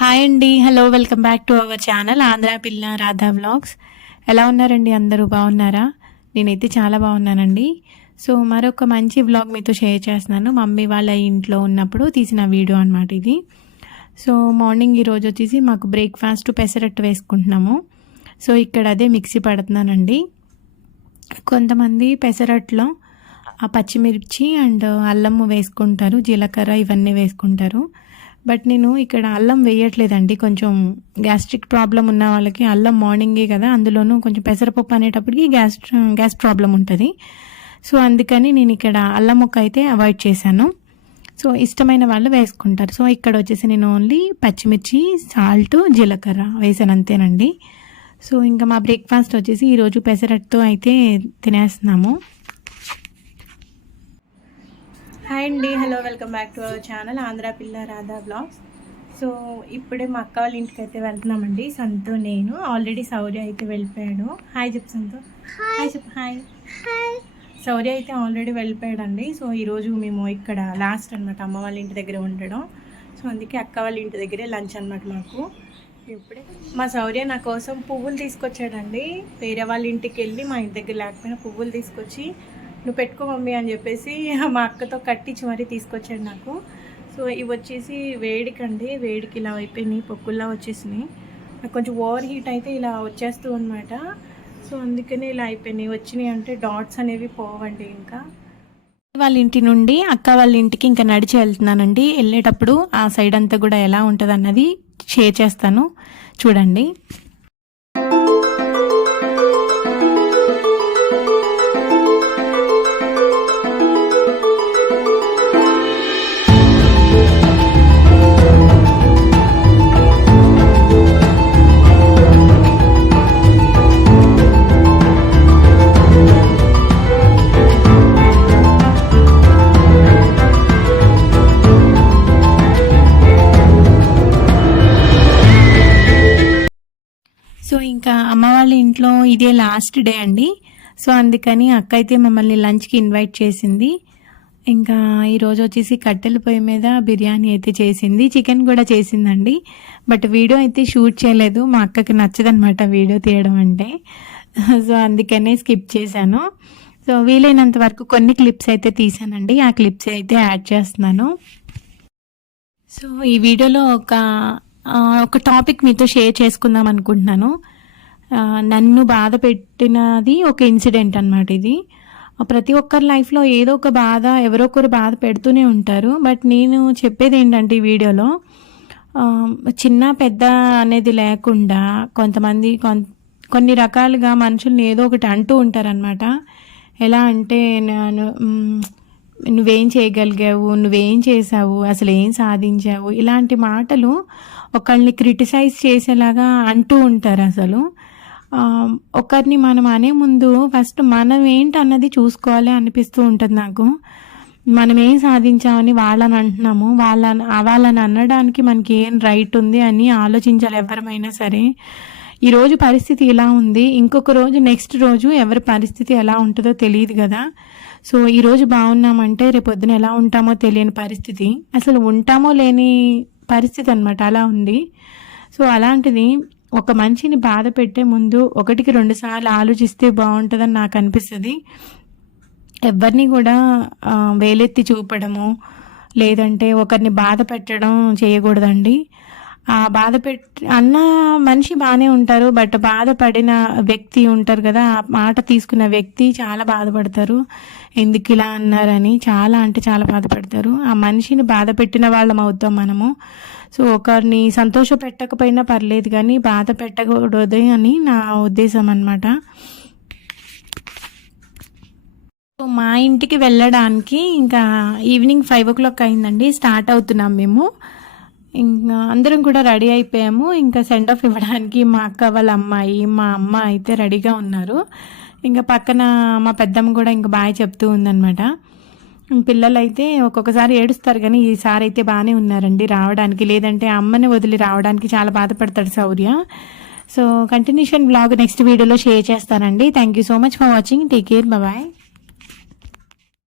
Hi అండి. Hello welcome back to our channel Andhra Pilla Radha vlogs ఎలా ఉన్నారండి అందరూ? బాగున్నారా? నేనైతే చాలా బాగున్నానండి. సో మరొక మంచి వ్లాగ్ మీతో షేర్ చేస్తున్నాను. మమ్మీ వాళ్ళ ఇంట్లో ఉన్నప్పుడు తీసిన వీడియో అనమాట ఇది. సో మార్నింగ్ ఈరోజు వచ్చేసి మాకు బ్రేక్ఫాస్ట్ పెసరట్టు వేసుకుంటున్నాము. సో ఇక్కడ అదే మిక్సీ పడుతున్నానండి. కొంతమంది పెసరట్లో ఆ పచ్చిమిర్చి అండ్ అల్లము వేసుకుంటారు జీలకర్ర ఇవన్నీ వేసుకుంటారు. బట్ నేను ఇక్కడ అల్లం వేయట్లేదండి. కొంచెం గ్యాస్ట్రిక్ ప్రాబ్లం ఉన్న వాళ్ళకి అల్లం మార్నింగే కదా అందులోనూ కొంచెం పెసరపప్పు అనేటప్పటికి గ్యాస్ గ్యాస్ ప్రాబ్లం ఉంటుంది. సో అందుకని నేను ఇక్కడ అల్లం ముక్క అయితే అవాయిడ్ చేశాను. సో ఇష్టమైన వాళ్ళు వేసుకుంటారు. సో ఇక్కడ వచ్చేసి నేను ఓన్లీ పచ్చిమిర్చి సాల్ట్ జీలకర్ర వేసాను అంతేనండి సో ఇంకా మా బ్రేక్ఫాస్ట్ వచ్చేసి ఈరోజు పెసరట్టుతో అయితే తినేస్తున్నాము. హాయ్ అండి. Hello welcome back to our channel Andhra Pilla Radha blogs. So ఇప్పుడే మా అక్క వాళ్ళ ఇంటికి అయితే వెళ్తున్నామండి. సంతో నేను ఆల్రెడీ సౌర్య అయితే వెళ్ళిపోయాడు. హాయ్ చెప్పు సంతో. హాయ్. చెప్పు హాయ్. సౌర్య అయితే ఆల్రెడీ వెళ్ళిపోయాడండి. సో ఈరోజు మేము ఇక్కడ లాస్ట్ అనమాట అమ్మ వాళ్ళ ఇంటి దగ్గర ఉండడం. సో అందుకే అక్క వాళ్ళ ఇంటి దగ్గరే లంచ్ అనమాట మాకు. ఇప్పుడే మా సౌర్య నా కోసం పువ్వులు తీసుకొచ్చాడండి. వేరే వాళ్ళ ఇంటికి వెళ్ళి మా ఇంటి దగ్గర లేకపోయినా పువ్వులు తీసుకొచ్చి నువ్వు పెట్టుకో మమ్మీ అని చెప్పేసి మా అక్కతో కట్టించి మరీ తీసుకొచ్చాడు నాకు. సో ఇవి వచ్చేసి వేడికండి. వేడికి ఇలా అయిపోయినాయి పొక్కుల్లా వచ్చేసినాయి. నాకు కొంచెం ఓవర్ హీట్ అయితే ఇలా వచ్చేస్తూ అనమాట సో అందుకనే ఇలా అయిపోయినాయి. వచ్చినాయి అంటే డాట్స్ అనేవి పోవండి ఇంకా. వాళ్ళ ఇంటి నుండి అక్క వాళ్ళ ఇంటికి ఇంకా నడిచి వెళ్తున్నానండి. వెళ్ళేటప్పుడు ఆ సైడ్ అంతా కూడా ఎలా ఉంటుంది అన్నది షేర్ చేస్తాను. చూడండి. సో ఇంకా అమ్మ వాళ్ళ ఇంట్లో ఇదే లాస్ట్ డే అండి. సో అందుకని అక్క అయితే మమ్మల్ని లంచ్కి ఇన్వైట్ చేసింది. ఇంకా ఈరోజు వచ్చేసి కట్టెల పొయ్యి మీద బిర్యానీ అయితే చేసింది. చికెన్ కూడా చేసిందండి. బట్ వీడియో అయితే షూట్ చేయలేదు. మా అక్కకి నచ్చదనమాట వీడియో తీయడం అంటే. సో అందుకనే స్కిప్ చేశాను. సో వీలైనంత వరకు కొన్ని క్లిప్స్ అయితే తీసానండి ఆ క్లిప్స్ అయితే యాడ్ చేస్తున్నాను. సో ఈ వీడియోలో ఒక ఒక టాపిక్ మీతో షేర్ చేసుకుందాం అనుకుంటున్నాను. నన్ను బాధ పెట్టినది ఒక ఇన్సిడెంట్ అన్నమాట ఇది. ప్రతి ఒక్కరి లైఫ్లో ఏదో ఒక బాధ ఎవరో ఒకరు బాధ పెడుతూనే ఉంటారు. బట్ నేను చెప్పేది ఏంటంటే ఈ వీడియోలో చిన్న పెద్ద అనేది లేకుండా కొంతమంది కొన్ కొన్ని రకాలుగా మనుషుల్ని ఏదో ఒకటి అంటూ ఉంటారనమాట ఎలా అంటే నేను నువ్వేం చేయగలిగావు నువ్వేం చేసావు అసలు ఏం సాధించావు? ఇలాంటి మాటలు ఒకళ్ళని క్రిటిసైజ్ చేసేలాగా అంటూ ఉంటారు అసలు. ఒకరిని మనం అనే ముందు ఫస్ట్ మనం ఏంటి అన్నది చూసుకోవాలి అనిపిస్తూ ఉంటుంది నాకు. మనం ఏం సాధించామని వాళ్ళని అంటున్నాము. వాళ్ళని వాళ్ళని అనడానికి మనకి ఏం రైట్ ఉంది అని ఆలోచించాలి ఎవరమైనా సరే. ఈరోజు పరిస్థితి ఇలా ఉంది. ఇంకొక రోజు నెక్స్ట్ రోజు ఎవరి పరిస్థితి ఎలా ఉంటుందో తెలియదు కదా. సో ఈరోజు బాగున్నామంటే రేపొద్దున ఎలా ఉంటామో తెలియని పరిస్థితి. అసలు ఉంటామో లేని పరిస్థితి అనమాట అలా ఉంది. సో అలాంటిది ఒక మనిషిని బాధ పెట్టే ముందు ఒకటికి రెండు సార్లు ఆలోచిస్తే బాగుంటుందని నాకు అనిపిస్తుంది. ఎవరిని కూడా వేలెత్తి చూపడము లేదంటే ఒకరిని బాధ పెట్టడం చేయకూడదండి. బాధ పెట్ అన్న మనిషి బాగానే ఉంటారు బట్ బాధపడిన వ్యక్తి ఉంటారు కదా ఆ మాట తీసుకున్న వ్యక్తి చాలా బాధపడతారు. ఎందుకు ఇలా అన్నారని చాలా అంటే చాలా బాధపడతారు. ఆ మనిషిని బాధ పెట్టిన వాళ్ళం అవుతాం మనము. సో ఒకరిని సంతోష పెట్టకపోయినా పర్లేదు కానీ బాధ పెట్టకూడదు అని నా ఉద్దేశం అన్నమాట. సో మా ఇంటికి వెళ్ళడానికి ఇంకా ఈవినింగ్ ఫైవ్ ఓ క్లాక్ అయిందండి స్టార్ట్ అవుతున్నాం మేము. ఇంకా అందరం కూడా రెడీ అయిపోయాము. ఇంకా సెండ్ ఆఫ్ ఇవ్వడానికి మా అక్క వాళ్ళ అమ్మాయి మా అమ్మ అయితే రెడీగా ఉన్నారు. ఇంకా పక్కన మా పెద్దమ్మ కూడా ఇంకా బాగా చెప్తూ ఉందన్నమాట. పిల్లలు అయితే ఒక్కొక్కసారి ఏడుస్తారు కానీ ఈసారి అయితే బాగానే ఉన్నారండి రావడానికి. లేదంటే అమ్మని వదిలి రావడానికి చాలా బాధపడతాడు Shaurya. So continuation blog next వీడియోలో షేర్ చేస్తానండి. Thank you so much for watching take care bye